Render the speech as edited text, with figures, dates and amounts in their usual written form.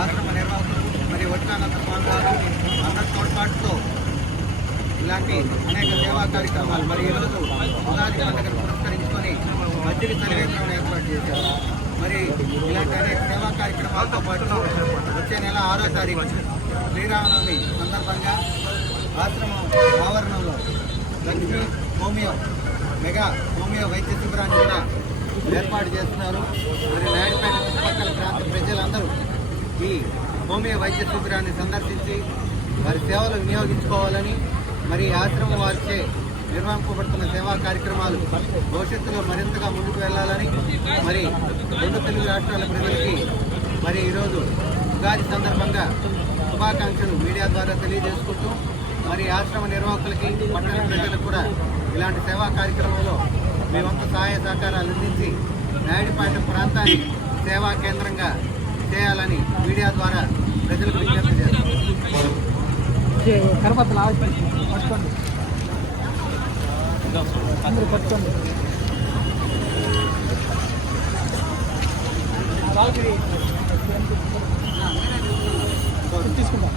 ఆశ్రమ నిర్వాహకులు మరి వడ్డానంద స్వామి గారు అందరి తోడ్పాటుతో ఇలాంటి అనేక సేవా కార్యక్రమాలు మరి ఈరోజు ఉగాది పండుగను పురస్కరించుకొని మధ్య సర్వేంద్రం ఏర్పాటు చేశారు. మరి ఇలాంటి అనేక సేవా కార్యక్రమాలతో పాటు వచ్చే నెల 6వ తారీఖు శ్రీరామనవమి సందర్భంగా ఆశ్రమం ఆవరణంలో లక్ష్మీ హోమియో మెగా హోమియో వైద్య శిబిరాన్ని కూడా ఏర్పాటు చేస్తున్నారు. మరి నాయుడుపేట చుట్టుపక్కల ప్రాంత ప్రజలందరూ ఈ హోమియో వైద్య శిబిరాన్ని సందర్శించి వారి సేవలు వినియోగించుకోవాలని, మరి ఆశ్రమం వారిచే నిర్వహింపబడుతున్న సేవా కార్యక్రమాలు భవిష్యత్తులో మరింతగా ముందుకు వెళ్లాలని మరి 2 తెలుగు రాష్ట్రాల ప్రజలకి మరి ఈరోజు ఉగాది సందర్భంగా శుభాకాంక్షలు మీడియా ద్వారా తెలియజేసుకుంటూ మరి ఆశ్రమ నిర్వాహకులకి పట్టణ ప్రజలకు కూడా ఇలాంటి సేవా కార్యక్రమంలో మీ వంతు సహాయ సహకారాలు అందించి నాయుడుపేట ప్రాంతాన్ని సేవా కేంద్రంగా చేయాలని మీడియా ద్వారా ప్రజలకు విజ్ఞప్తి చేస్తారు. అందరూ పట్టుకోండి. తీసుకుంటాం.